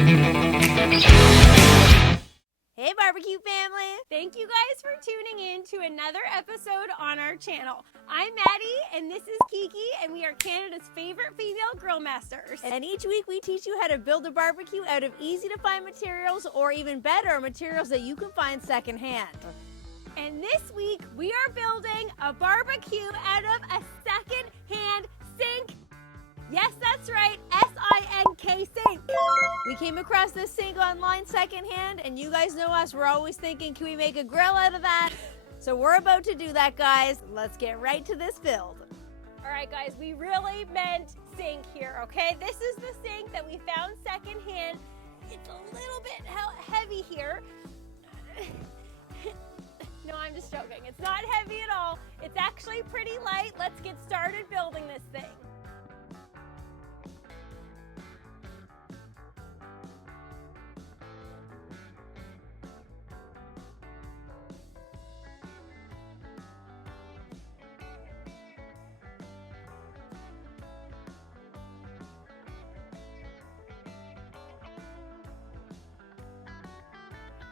Hey barbecue family! Thank you guys for tuning in to another episode on our channel. I'm Maddie and this is Kiki and we are Canada's favorite female grill masters. And each week we teach you how to build a barbecue out of easy to find materials, or even better, materials that you can find secondhand. And this week we are building a barbecue out of a second-hand sink. Yes, that's right, S-I-N-K sink. We came across this sink online secondhand, and you guys know us, we're always thinking, can we make a grill out of that? So we're about to do that, guys. Let's get right to this build. All right, guys, we really meant sink here, okay? This is the sink that we found secondhand. It's a little bit heavy here. No, I'm just joking. It's not heavy at all. It's actually pretty light. Let's get started building this thing.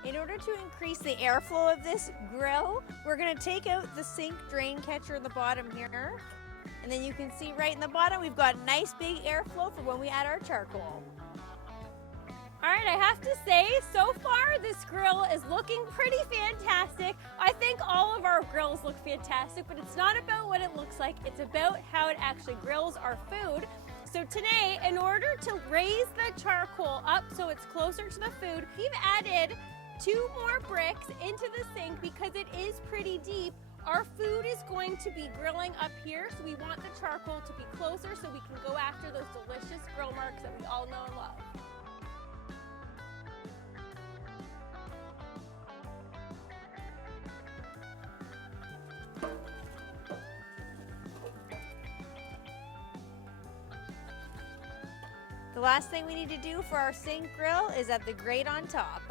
In order to increase the airflow of this grill, we're going to take out the sink drain catcher at the bottom here. And then you can see right in the bottom, we've got nice big airflow for when we add our charcoal. All right, I have to say, so far this grill is looking pretty fantastic. I think all of our grills look fantastic, but it's not about what it looks like. It's about how it actually grills our food. So today, in order to raise the charcoal up so it's closer to the food, we've added 2 more bricks into the sink because it is pretty deep. Our food is going to be grilling up here, so we want the charcoal to be closer so we can go after those delicious grill marks that we all know and love. The last thing we need to do for our sink grill is add the grate on top.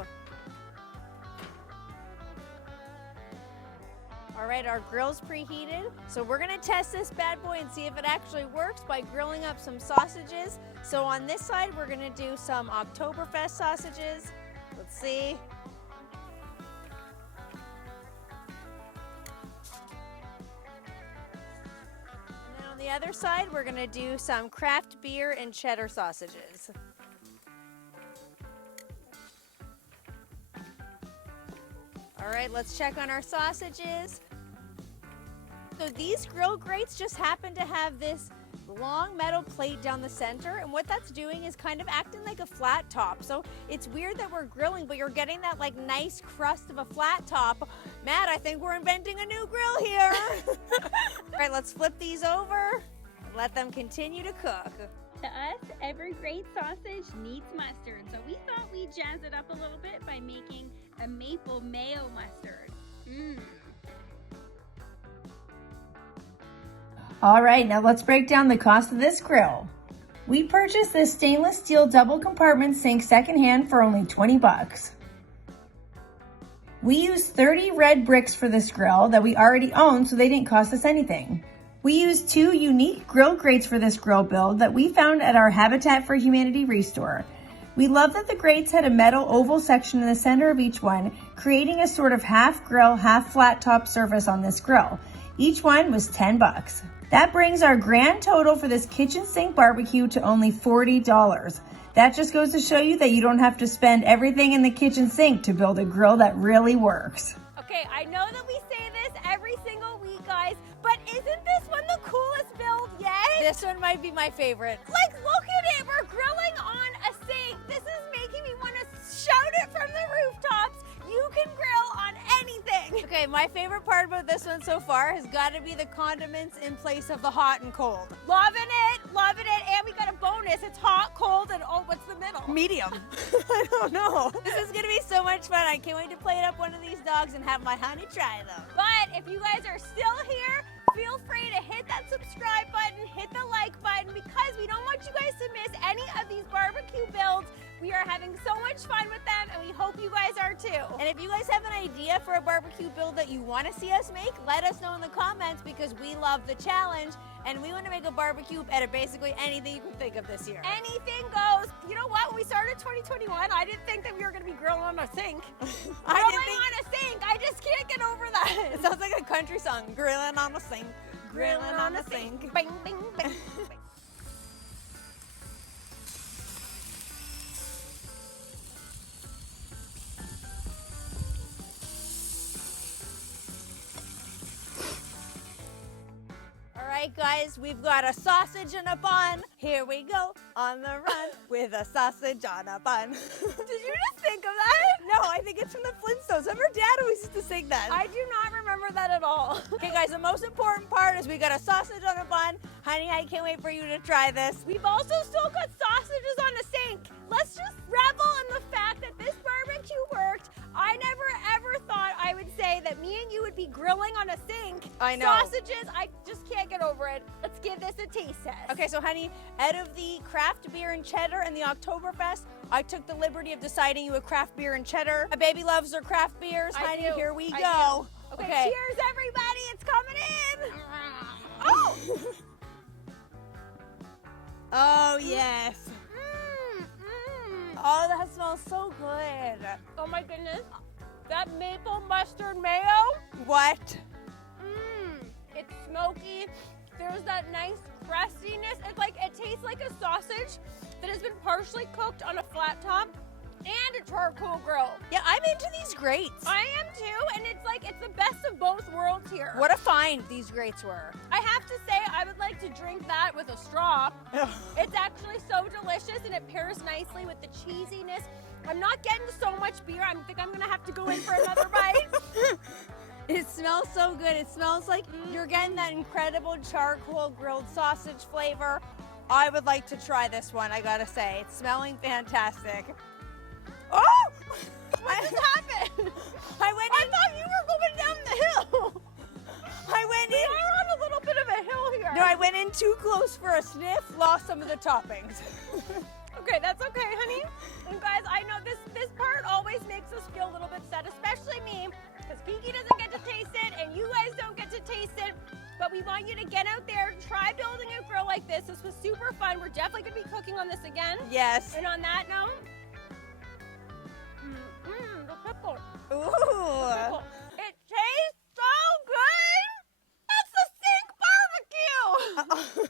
All right, our grill's preheated, so we're gonna test this bad boy and see if it actually works by grilling up some sausages. So on this side, we're gonna do some Oktoberfest sausages. Let's see. And then on the other side, we're gonna do some craft beer and cheddar sausages. All right, let's check on our sausages. So these grill grates just happen to have this long metal plate down the center, and what that's doing is kind of acting like a flat top. So it's weird that we're grilling, but you're getting that like nice crust of a flat top. Matt, I think we're inventing a new grill here. All right, let's flip these over and let them continue to cook. To us, every great sausage needs mustard, so we thought we'd jazz it up a little bit by making a maple mayo mustard. All right, now let's break down the cost of this grill. We purchased this stainless steel double compartment sink secondhand for only 20 bucks. We used 30 red bricks for this grill that we already own, so they didn't cost us anything. We used 2 unique grill grates for this grill build that we found at our Habitat for Humanity restore. We love that the grates had a metal oval section in the center of each one, creating a sort of half grill, half flat top surface on this grill. Each one was 10 bucks. That brings our grand total for this kitchen sink barbecue to only $40. That just goes to show you that you don't have to spend everything in the kitchen sink to build a grill that really works. Okay, I know that we say this every single week, guys, but isn't this one the coolest build yet? This one might be my favorite. Like, look at it. We're grilling on a sink. This is making me want to shout it from the rooftops. You can grill on anything. Okay, my favorite part about this one so far has got to be the condiments in place of the hot and cold. Loving it. And we got a bonus. It's hot, cold, and oh, what's the middle? Medium. I don't know. This is going to be so much fun. I can't wait to plate up one of these dogs and have my honey try them. But if you guys are still here, feel free to hit that subscribe button, hit the like button, because we don't want you guys to miss any of these barbecue builds We are having so much fun with them, and we hope you guys are too. And if you guys have an idea for a barbecue build that you want to see us make, let us know in the comments because we love the challenge and we want to make a barbecue out of basically anything you can think of this year. Anything goes. You know what? When we started 2021, I didn't think that we were going to be grilling on a sink. I Grilling didn't think on a sink. I just can't get over that. it sounds like a country song. Grilling on a sink. Grilling on a sink. Bing, bing, bing. All right, guys, we've got a sausage and a bun. Here we go on the run with a sausage on a bun. Did you just think of that? No, I think it's from the Flintstones. Remember Dad always used to sing that. I do not remember that at all. Okay, guys, the most important part is we got a sausage on a bun. Honey, I can't wait for you to try this. We've also still got sausages on a sink. Let's just revel in the fact that this barbecue worked. I never ever thought I would say that me and you would be grilling on a sink. I know. Sausages, I just can't get over it. Let's give this a taste test. Okay, so honey, out of the craft beer and cheddar and the Oktoberfest, I took the liberty of deciding you a craft beer and cheddar. My baby loves their craft beers. I Honey, do. here we I go. do. Okay, cheers everybody. It's coming in. Oh! Oh, yes. Oh, that smells so good. Oh my goodness. That maple mustard mayo. What? It's smoky. There's that nice crustiness. It's like, it tastes like a sausage that has been partially cooked on a flat top and a charcoal grill. Yeah, I'm into these grates. I am too, and it's like, it's the best of both worlds here. What a find these grates were. I have to say, I would like to drink that with a straw. It's actually so delicious, and it pairs nicely with the cheesiness. I'm not getting so much beer. I think I'm gonna have to go in for another bite. It smells so good. It smells like you're getting that incredible charcoal grilled sausage flavor. I would like to try this one, I gotta say. It's smelling fantastic. Oh! What just happened? I thought you were going down the hill. I went in. We are on a little bit of a hill here. No, I went in too close for a sniff, lost some of the toppings. Okay, that's okay, honey. And guys, I know this part always makes us feel a little bit sad, especially me, because Kiki doesn't get to taste it, and you guys don't get to taste it. But we want you to get out there, try building a grill like this. This was super fun. We're definitely gonna be cooking on this again. Yes. And on that note, the pickle. Ooh. The pickle. It tastes so good. That's the sink barbecue.